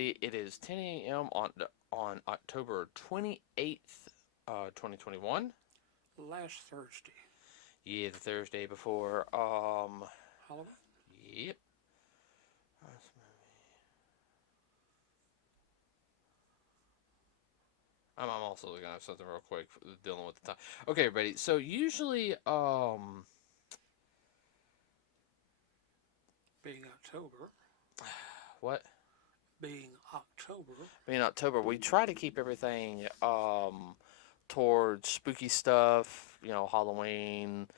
everybody. It is 10 a.m. on October 28th, 2021. Last Thursday. Yeah, the Thursday before. Halloween? Yep. I'm also looking at something real quick, dealing with the time. Okay, everybody. So usually, Being October. what? Being October. In October, we try to keep everything towards spooky stuff. Halloween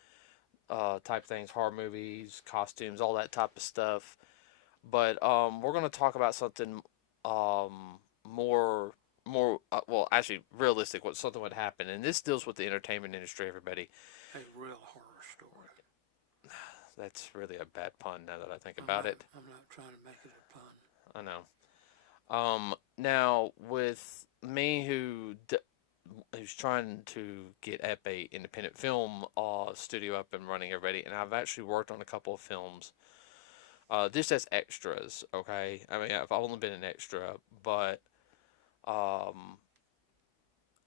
type things, horror movies, costumes, all that type of stuff. But we're going to talk about something more well, actually realistic. What something would happen, and this deals with the entertainment industry. Everybody, A real horror story. that's really a bad pun now that I think about it. I'm not trying to make it a pun. I know. Now with me who's trying to get a independent film studio up and running already, and I've actually worked on a couple of films, just as extras. Okay, I mean I've only been an extra, but um,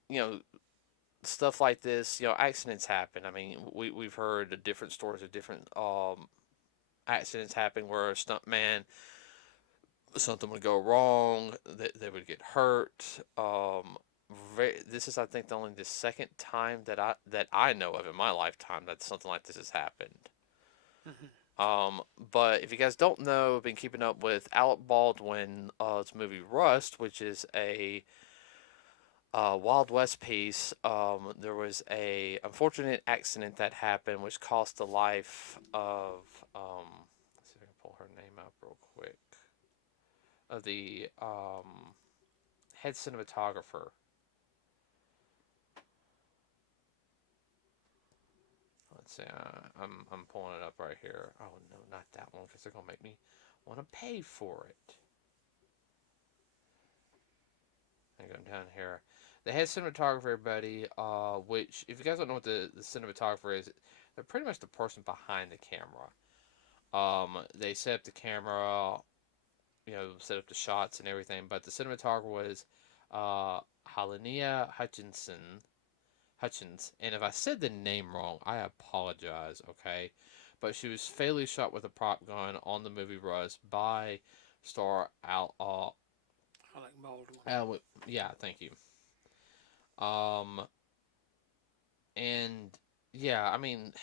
you know stuff like this, accidents happen. I mean we've heard different stories of different accidents happen where a stuntman something would go wrong, they would get hurt. This is, I think, only the second time that I know of in my lifetime that something like this has happened. Mm-hmm. But if you guys don't know, I've been keeping up with Alec Baldwin, movie Rust, which is a Wild West piece. There was a unfortunate accident that happened, which cost the life of. Let's see if I can pull her name up real quick. Of the head cinematographer. Let's see. I'm pulling it up right here. Oh no, not that one because they're gonna make me want to pay for it. I go down here. The head cinematographer, buddy. Which, if you guys don't know what the cinematographer is, they're pretty much the person behind the camera. They set up the camera, set up the shots and everything. But the cinematographer was Halenia Hutchins. And if I said the name wrong, I apologize, okay? But she was fatally shot with a prop gun on the movie Rust by star Alec Baldwin. yeah, thank you. Um, and yeah, I mean,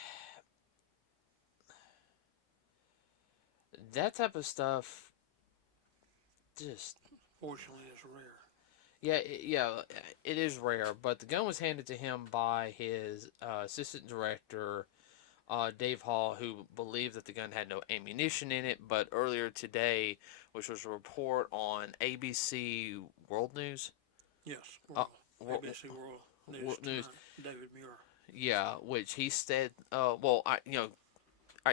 that type of stuff just Fortunately, it's rare. yeah, it is rare. But the gun was handed to him by his assistant director, Dave Hall, who believed that the gun had no ammunition in it. But earlier today, which was a report on ABC World News, Yes, uh, World. World, ABC World News World News, tonight. David Muir. yeah, which he said, well,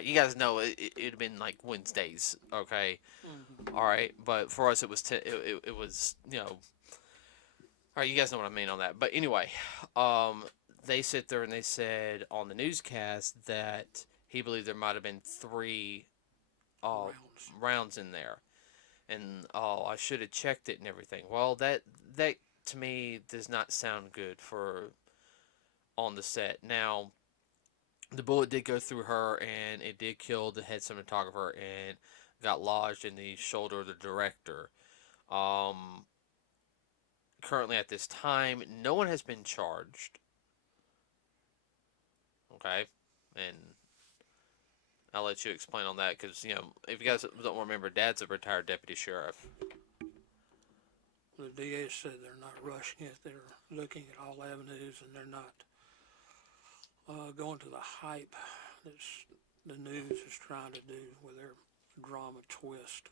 you guys know it'd have been like Wednesdays, okay, Mm-hmm. all right, but for us it was all right, you guys know what I mean on that. But anyway, they sit there and they said on the newscast that he believed there might have been three Rounds. rounds in there, and I should have checked it and everything. Well, that to me does not sound good for on the set. Now, the bullet did go through her, and it did kill the head cinematographer, and got lodged in the shoulder of the director. Um, Currently, at this time, no one has been charged. Okay, and I'll let you explain on that because if you guys don't remember, Dad's a retired deputy sheriff. The DA said they're not rushing it. They're looking at all avenues, and they're not going to the hype that the news is trying to do with their drama twist.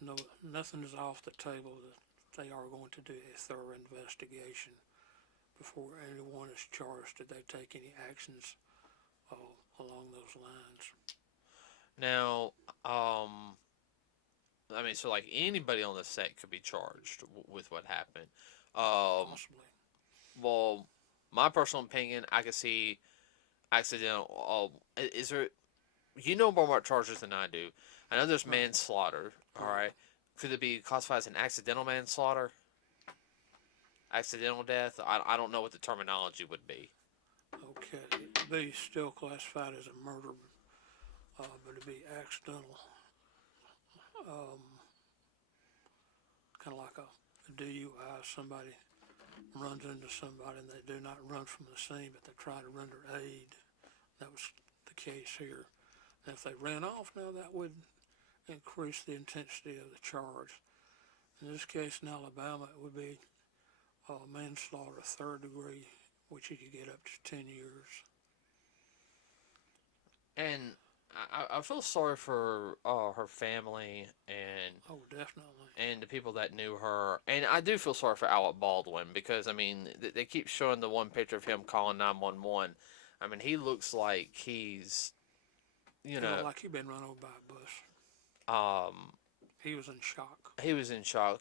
No, nothing is off the table. That they are going to do a thorough investigation before anyone is charged. Did they take any actions along those lines? Now, I mean, so like anybody on the set could be charged with what happened. Possibly. Well, my personal opinion, I could see accidental. Is there? You know more about charges than I do. I know there's Right. manslaughter. All right, Right. Could it be classified as an accidental manslaughter? Accidental death? I don't know what the terminology would be. Okay, it'd be still classified as a murder, but it'd be accidental. Um, kind of like a DUI. Somebody runs into somebody and they do not run from the scene, but they try to render aid. That was the case here. And if they ran off, now that would increase the intensity of the charge. In this case, in Alabama, it would be manslaughter, third degree, which you could get up to 10 years. And I feel sorry for her family Oh, definitely. and the people that knew her. And I do feel sorry for Alec Baldwin because, I mean, they keep showing the one picture of him calling 911. I mean, he looks like he's, you He looked know, like he'd been run over by a bus. um, He was in shock. he was in shock,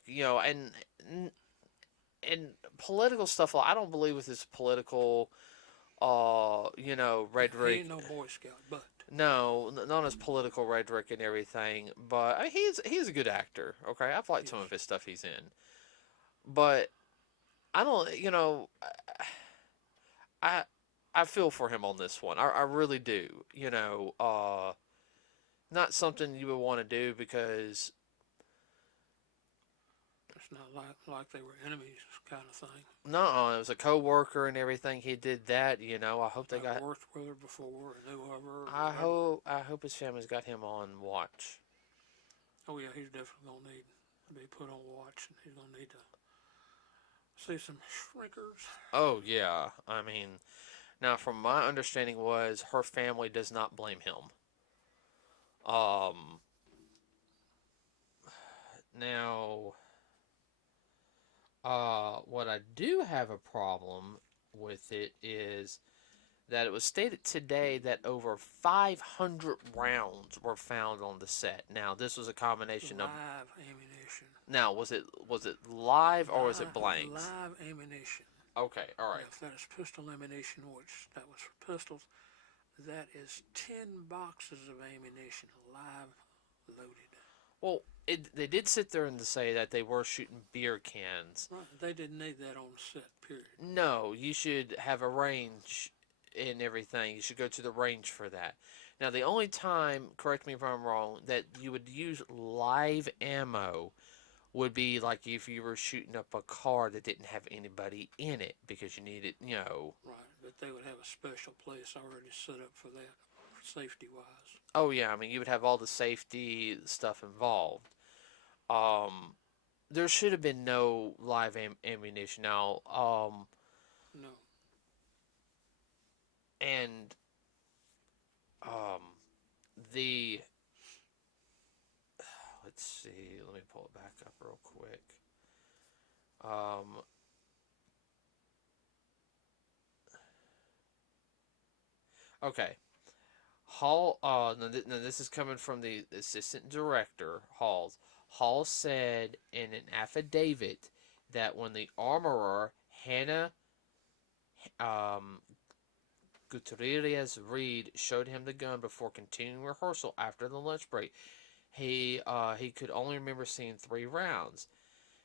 and political stuff. I don't believe with his political, He rhetoric. ain't no Boy Scout, but No, not his political rhetoric and everything. But I mean, he's a good actor. Okay, I've liked yes. some of his stuff he's in. But I don't, I I feel for him on this one. I really do. Not something you would want to do because It's not like they were enemies kind of thing. no, it was a coworker and everything. He did that. I hope they I got. worked with her before and knew of her. Or I hope his family's got him on watch. Oh yeah, he's definitely gonna need to be put on watch, and he's gonna need to see some shrinkers. Oh yeah, I mean, now from my understanding was her family does not blame him. Um, now, what I do have a problem with it is that it was stated today that over 500 rounds were found on the set. Now, this was a combination of. Live ammunition. Now, was it live or was it blanks? Live ammunition. Okay, all Now, right. if that is pistol ammunition, which that was for pistols, that is 10 boxes of ammunition, live loaded. Well, they did sit there and say that they were shooting beer cans. Right, they didn't need that on set. Period. No, you should have a range and everything. You should go to the range for that. Now, the only time, correct me if I'm wrong, that you would use live ammo would be like if you were shooting up a car that didn't have anybody in it because you needed. Right, but they would have a special place already set up for that, safety wise. Oh yeah, I mean you would have all the safety stuff involved. Um, there should have been no live ammunition now. No. And um, the let's see. Let me pull it back up real quick. Um, okay. Hall. No, this is coming from the assistant director Halls. Hall said in an affidavit that when the armorer Hannah um, Gutierrez Reed showed him the gun before continuing rehearsal after the lunch break, he could only remember seeing 3 rounds.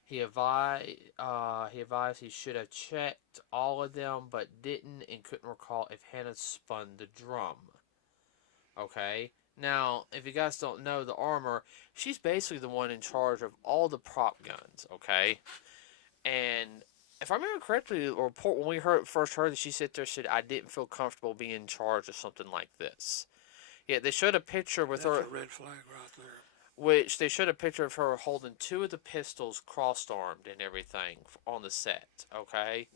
He advised he should have checked all of them, but didn't, and couldn't recall if Hannah spun the drum. Okay. Now, if you guys don't know, the armor, she's basically the one in charge of all the prop guns. Okay. And if I remember correctly, the report when we first heard that she said I didn't feel comfortable being in charge of something like this. Yeah, they showed a picture with That's her. a red flag right there. Which they showed a picture of her holding 2 of the pistols crossed-armed and everything on the set. Okay.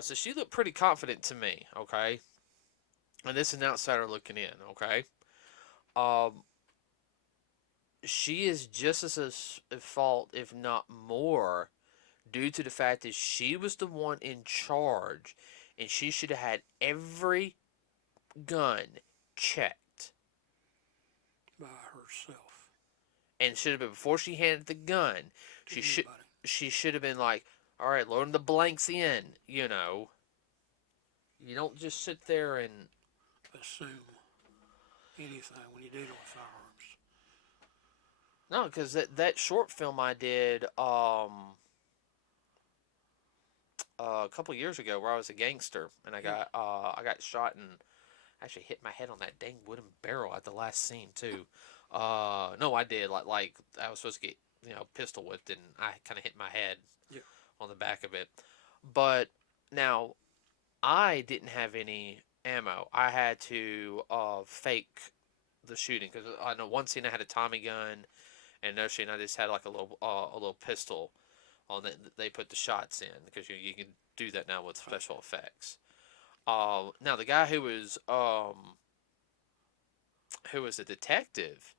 So she looked pretty confident to me. Okay. And this is an outsider looking in. Okay. Um, she is just as at fault, if not more, due to the fact that she was the one in charge, and she should have had every gun checked By herself. and should have been before she handed the gun. She should have been like, all right, loading the blanks in. You don't just sit there and assume anything when you deal with firearms. No, because that short film I did a couple years ago where I was a gangster and Yeah. I got shot and actually hit my head on that dang wooden barrel at the last scene too. No, I did like I was supposed to get pistol whipped and I kind of hit my head Yeah. on the back of it. But now I didn't have any ammo. I had to fake the shooting because I know one scene I had a Tommy gun and another scene I just had like a little pistol on that they put the shots in because you can do that now with Right. special effects. Now the guy who was a detective.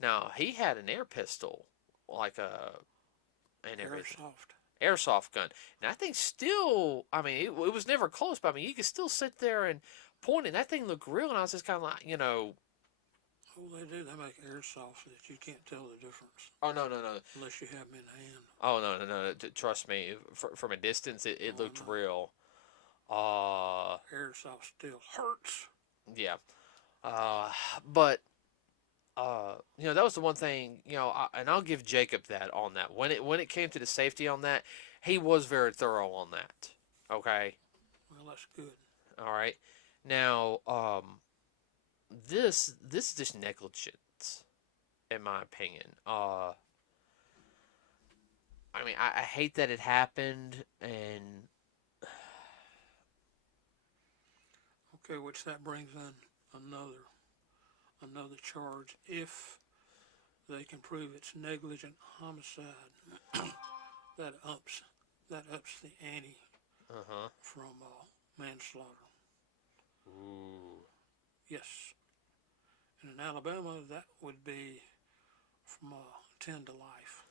Now he had an air pistol, like and everything, Airsoft. airsoft gun. And that thing still, I mean, it was never close, but I mean, you could still sit there and point it. That thing looked real, and I was just kind of like, Oh, they do. They make airsoft that you can't tell the difference oh no, unless you have them in hand. oh no. Trust me, from a distance, it Oh, I looked know. real. Uh, Airsoft still hurts. yeah. But that was the one thing, and I'll give Jacob that on that. When it came to the safety on that, he was very thorough on that. Okay, Well, that's good. all right. Now, this is just negligence, in my opinion. I mean, I hate that it happened, and Okay, which that brings in another charge. If they can prove it's negligent homicide, that ups that ups the ante uh huh. from manslaughter. Ooh. Yes, and in Alabama that would be from 10 to life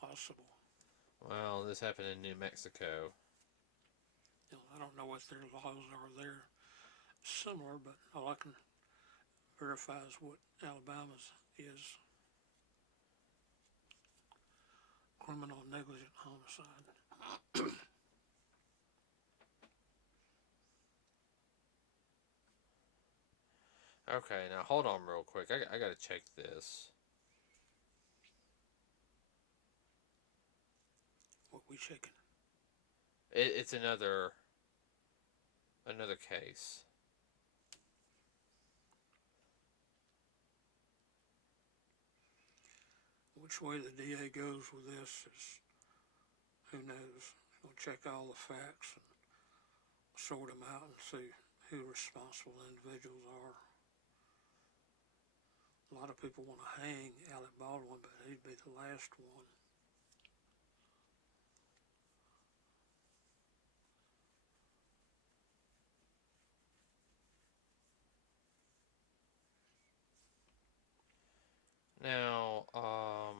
possible. Well, this happened in New Mexico. I don't know what their laws are there. Similar, but all I can verify is what Alabama's is: criminal negligent homicide. Okay, now hold on real quick. I gotta check this. What we checking? It's another case. Which way the DA goes with this is who knows. He'll check all the facts and sort them out and see who responsible individuals are. A lot of people want to hang Alec Baldwin, but he'd be the last one. Now, hold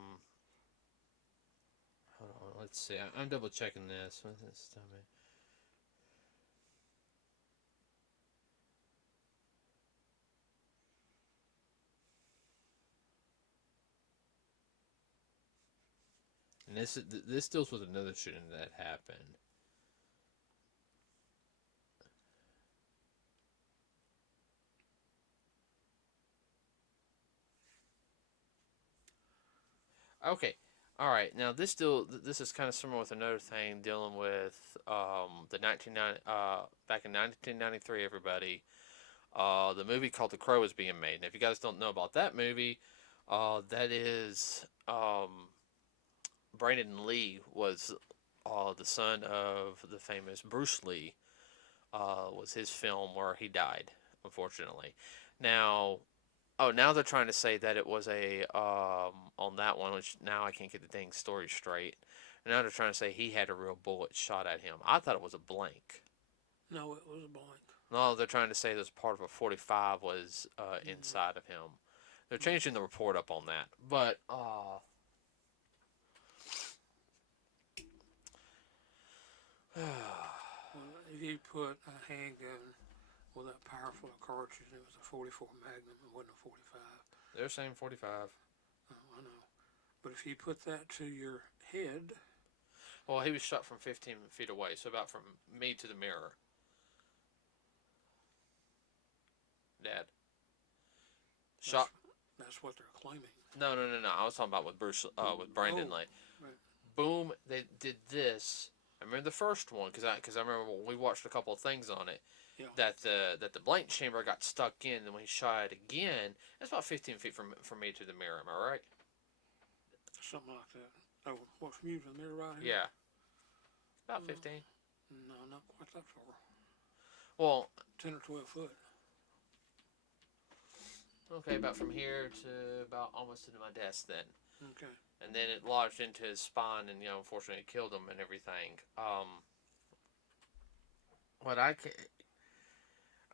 on. Let's see. I'm double checking this. What's this tell me? And this deals with another shooting that happened. Okay. All right. Now this is kind of similar with another thing dealing with the 1990 back in 1993. Everybody, the movie called The Crow is being made. And if you guys don't know about that movie, that is Brandon Lee was the son of the famous Bruce Lee. Was his film where he died, unfortunately. Now, oh, now they're trying to say that it was a on that one, which now I can't get the dang story straight. Now they're trying to say he had a real bullet shot at him. I thought it was a blank. No, it was a blank. No, they're trying to say this part of a 45 was inside of him. They're changing the report up on that, but Well, if you put a handgun with that powerful a cartridge, it was a 44 Magnum, it wasn't a 45. they're saying 45. Oh, I know. But if you put that to your head, Well, he was shot from 15 feet away, so about from me to the mirror. Dad. Shot. That's what they're claiming. No, no, no, no. I was talking about with Bruce, with Brandon. Oh, Like, right. boom, they did this. I remember the first one because I remember when we watched a couple of things on it Yeah. that the blank chamber got stuck in, and when he shot it again, that's about 15 feet from me to the mirror. Am I right? Something like that. Oh, what's from you to the mirror right here? Yeah, about 15. No, not quite that far. Well, 10 or 12 foot. okay, about from here to about almost into my desk then. Okay. And then it lodged into his spine, and unfortunately, it killed him and everything. What I can,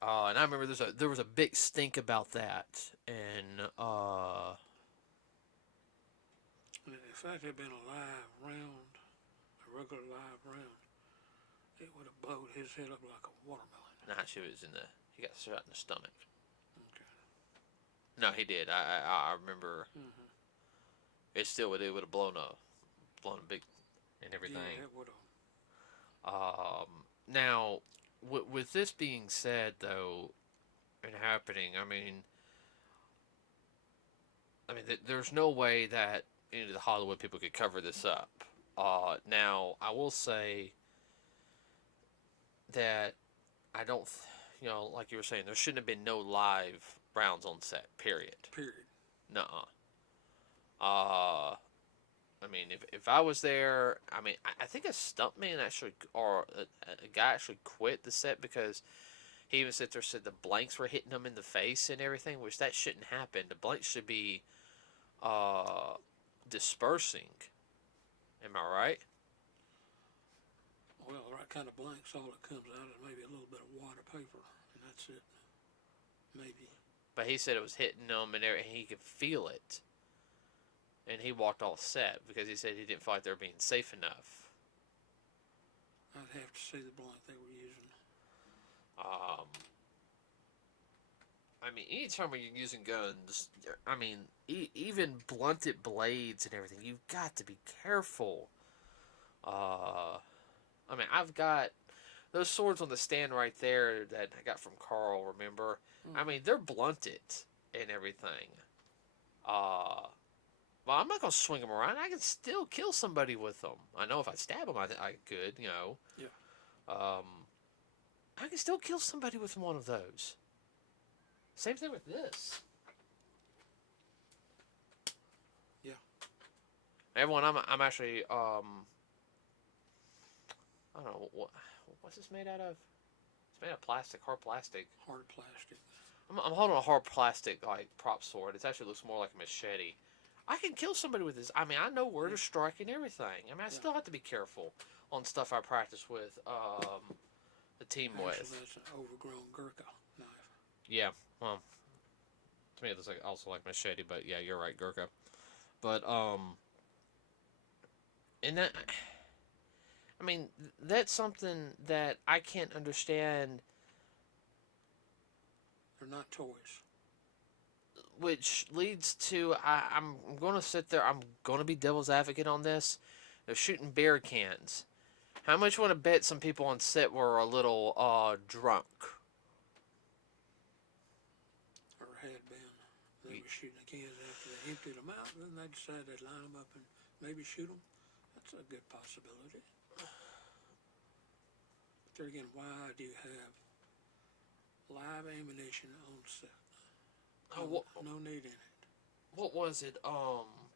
and I remember there was a big stink about that, and And if that had been a live round, a regular live round, it would have blowed his head up like a watermelon. nah, she was he got shot in the stomach. Okay. No, he did. I remember. Mm-hmm. It would have blown a big and everything. Yeah, it would have. Now, with this being said, though, and happening, there's no way that any of the Hollywood people could cover this up. Now, I will say that I don't, like you were saying, there shouldn't have been no live rounds on set. Period. Period. Nuh-uh. If I was there, I think a stuntman actually, or a guy actually quit the set because he even said the blanks were hitting him in the face and everything, which that shouldn't happen. The blanks should be dispersing. Am I right? Well, the right kind of blanks, all that comes out is maybe a little bit of water paper, and that's it. Maybe. But he said it was hitting him and he could feel it. And he walked off set because he said he didn't feel like they were being safe enough. I'd have to see the blank they were using. Anytime when you're using guns, even blunted blades and everything, you've got to be careful. I've got those swords on the stand right there that I got from Carl, remember? They're blunted and everything. Well, I'm not going to swing them around. I can still kill somebody with them. I know if I stab them, I could, Yeah. I can still kill somebody with one of those. Same thing with this. Yeah. Everyone, I'm actually, I don't know, what's this made out of? It's made of plastic, hard plastic. Hard plastic. I'm holding a hard plastic, like, prop sword. It actually looks more like a machete. I can kill somebody with this. I know where to strike and everything. I still have to be careful on stuff I practice with the team Actually, with. That's an overgrown Gurkha knife. Yeah, well, to me it looks also like machete, but yeah, you're right, Gurkha. But and that's something that I can't understand. They're not toys. Which leads to I'm going to sit there. I'm going to be devil's advocate on this. They're shooting beer cans. How much you want to bet some people on set were a little drunk? Or had been. They were shooting the cans after they emptied them out, and then they decided they'd line them up and maybe shoot them. That's a good possibility. But there again, why do you have live ammunition on set? No need in it. What was it?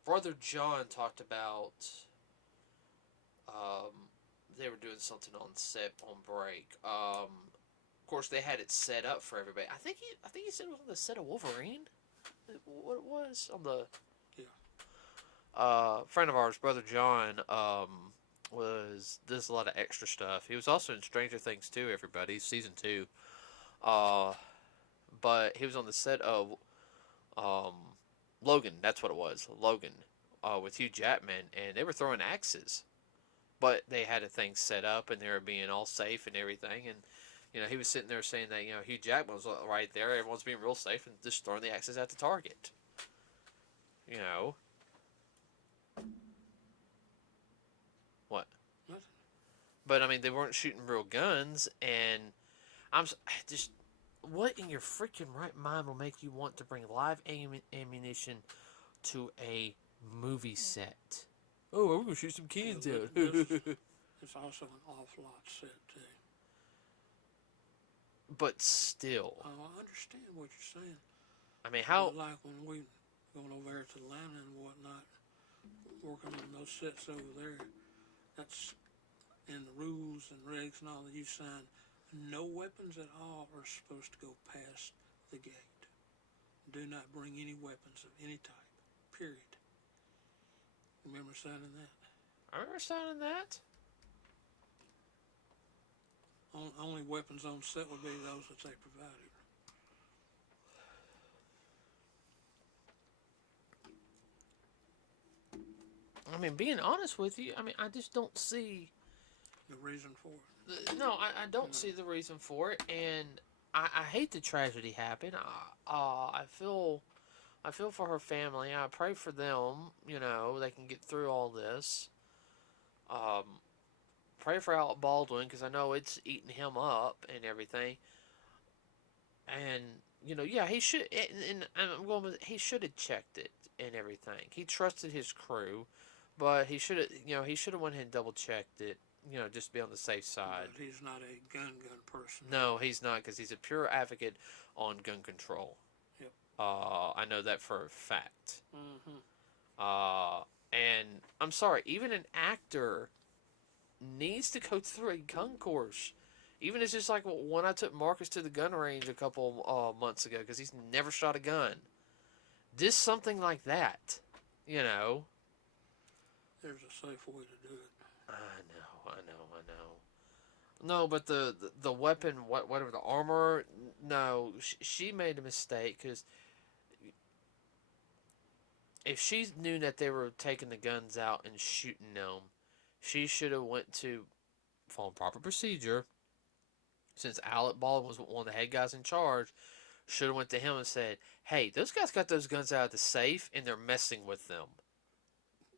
Brother John talked about. They were doing something on set on break. Of course, they had it set up for everybody. I think he said it was on the set of Wolverine. What it was on the. Yeah. Friend of ours, Brother John, does a lot of extra stuff. He was also in Stranger Things 2, everybody, season 2. But he was on the set of Logan. That's what it was, Logan, with Hugh Jackman, and they were throwing axes, but they had a thing set up, and they were being all safe and everything. And he was sitting there saying that Hugh Jackman was right there. Everyone's being real safe and just throwing the axes at the target. What? Nothing. But they weren't shooting real guns, and I'm just what in your freaking right mind will make you want to bring live ammunition to a movie set? Oh, I'm gonna shoot some cans Well, out. it's also an off-lot set too. But still, I understand what you're saying, I mean, but how? like when we going over there to Atlanta and whatnot, working on those sets over there, that's in the rules and regs and all that you sign. No weapons at all are supposed to go past the gate. Do not bring any weapons of any type. Period. Remember signing that? I remember signing that. Only weapons on set would be those that they provided. I mean, being honest with you, I mean, I just don't see. The reason for it. No, I don't see the reason for it, and I hate the tragedy happen. I feel for her family. I pray for them. You know, they can get through all this. Um, Pray for Alec Baldwin because I know it's eating him up and everything. And you know, yeah, he should. And I'm going with he should have checked it and everything. He trusted his crew, but he should have. You know, he should have went ahead and double checked it. You know, just to be on the safe side. But he's not a gun person. No, he's not because he's a pure advocate on gun control. Yep. I know that for a fact. Mm-hmm. And I'm sorry, even an actor needs to go through a gun course. Even it's just like when I took Marcus to the gun range a couple months ago because he's never shot a gun. Just something like that, you know. There's a safe way to do it. I know. No, but the weapon, whatever the armor, no, she made a mistake because if she knew that they were taking the guns out and shooting them, she should have went to following proper procedure. Since Alec Baldwin was one of the head guys in charge, should have went to him and said, "Hey, those guys got those guns out of the safe and they're messing with them.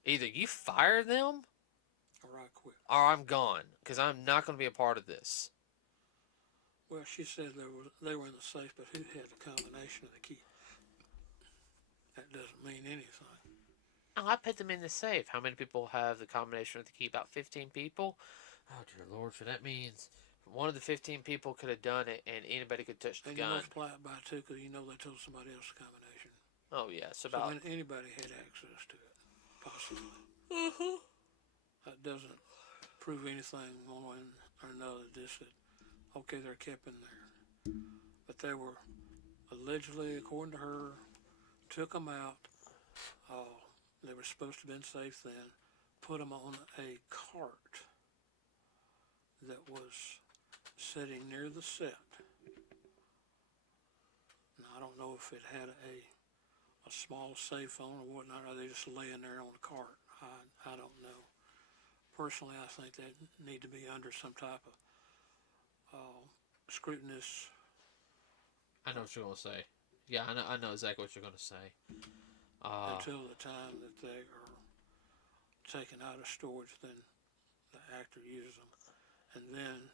Either you fire them, Or I quit. or I'm gone because I'm not going to be a part of this." Well, she said they were in the safe, but who had the combination of the key? That doesn't mean anything. Oh, I put them in the safe. How many people have the combination of the key? About 15 people? Oh, dear Lord. So that means one of the 15 people could have done it and anybody could touch the And gun. you multiply it by 2 because you know they told somebody else the combination. Oh, yeah. So about anybody had access to it, possibly. Uh-huh. That doesn't prove anything one way or another. Just that, okay, they're kept in there. But they were allegedly, according to her, took them out. They were supposed to have been safe then. Put them on a cart that was sitting near the set. Now, I don't know if it had a small safe on or whatnot, or they just laying there on the cart. I don't know. Personally, I think they need to be under some type of scrutinous. I know what you're going to say. Yeah, I know exactly what you're going to say. Until the time that they are taken out of storage, then the actor uses them. And then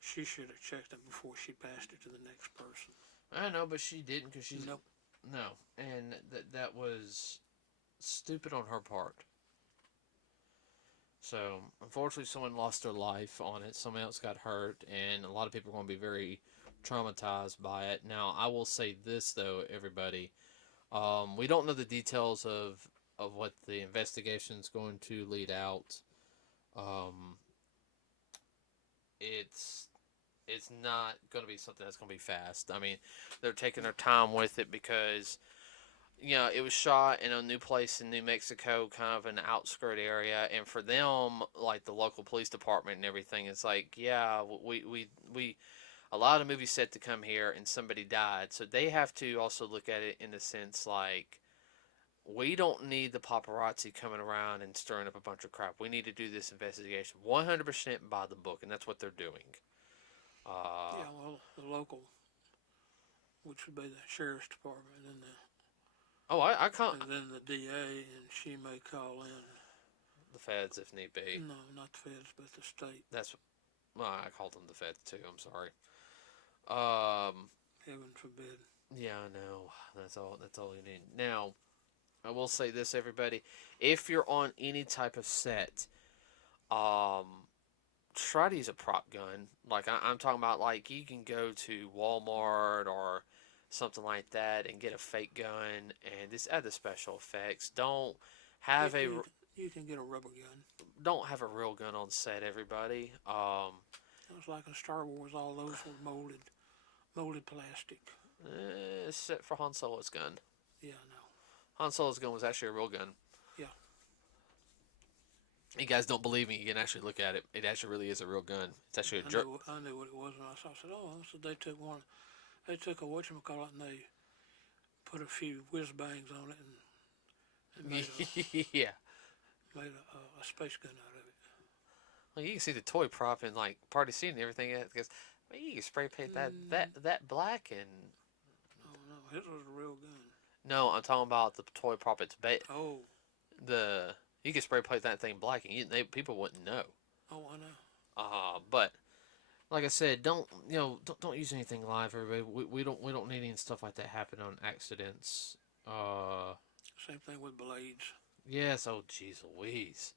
she should have checked them before she passed it to the next person. I know, but she didn't because she's... Nope. No, and that was stupid on her part. So, unfortunately, someone lost their life on it. Someone else got hurt, and a lot of people are going to be very traumatized by it. Now, I will say this, though, everybody. We don't know the details of what the investigation is going to lead out. It's not going to be something that's going to be fast. I mean, they're taking their time with it because, you know, it was shot in a new place in New Mexico, kind of an outskirt area, and for them, like the local police department and everything, it's like, yeah, we a lot of movies set to come here and somebody died, so they have to also look at it in the sense like, we don't need the paparazzi coming around and stirring up a bunch of crap. We need to do this investigation 100% by the book, and that's what they're doing. Yeah, well, the local, which would be the sheriff's department, and I can't. And then the DA, and she may call in The feds if need be. No, not the feds, but the state. That's well, I called them the feds too. I'm sorry. Um, Heaven forbid. yeah, I know. That's all. That's all you need. Now, I will say this, everybody: if you're on any type of set, um, try to use a prop gun. Like I'm talking about, like you can go to Walmart or something like that and get a fake gun and just add the special effects. You, Have a you, you can get a rubber gun. don't have a real gun on set, everybody. It was like in Star Wars, all those were molded plastic. Except for Han Solo's gun. Yeah, I know. Han Solo's gun was actually a real gun. Yeah, You guys don't believe me? You can actually look at it. It actually really is a real gun. It's actually a jerk. I knew what it was when I saw. I said, "Oh," I said they took one. They took a whatchamacallit and they put a few whiz bangs on it and Yeah. made a space gun out of it. Well, you can see the toy prop in like party scene and everything. Because you can spray paint that Mm, that that black and oh no, his was a real gun. no, I'm talking about the toy prop. Oh, The you can spray paint that thing black and people wouldn't know. oh, I know. But like I said, don't use anything live, everybody. We don't need any stuff like that happen on accidents. Uh, Same thing with blades. yes. Oh, jeez Louise.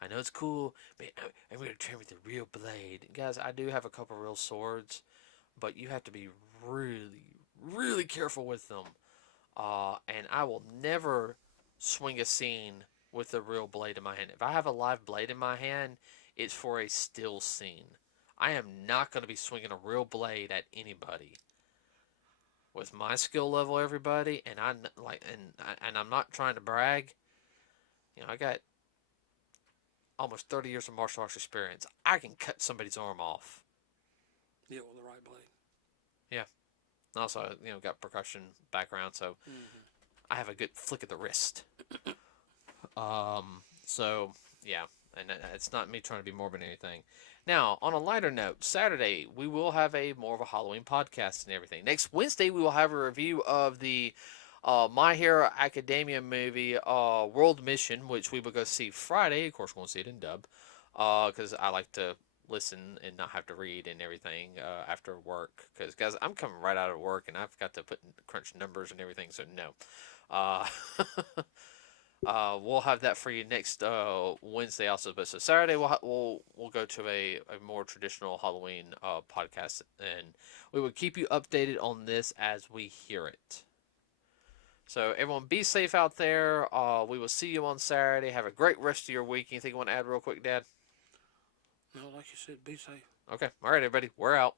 I know it's cool, but I'm gonna train with the real blade, guys. I do have a couple real swords, but you have to be really, really careful with them. And I will never swing a scene with a real blade in my hand. If I have a live blade in my hand, it's for a still scene. I am not going to be swinging a real blade at anybody. With my skill level, everybody, and I'm not trying to brag. I got almost 30 years of martial arts experience. I can cut somebody's arm off. Yeah, with the right blade. Yeah. Also, got percussion background, so Mm-hmm. I have a good flick of the wrist. So yeah, and it's not me trying to be morbid or anything. Now, on a lighter note, Saturday we will have a more of a Halloween podcast and everything. Next Wednesday we will have a review of the My Hero Academia movie, World Mission, which we will go see Friday. Of course, we're going to see it in dub, because I like to listen and not have to read and everything after work. Because guys, I'm coming right out of work and I've got to crunch numbers and everything. So no. Uh, we'll have that for you next Wednesday also. But so Saturday we'll go to a more traditional Halloween podcast, and we will keep you updated on this as we hear it. So everyone, be safe out there. We will see you on Saturday. Have a great rest of your week. Anything you want to add real quick, Dad? No, like you said, be safe. Okay. All right, everybody. We're out.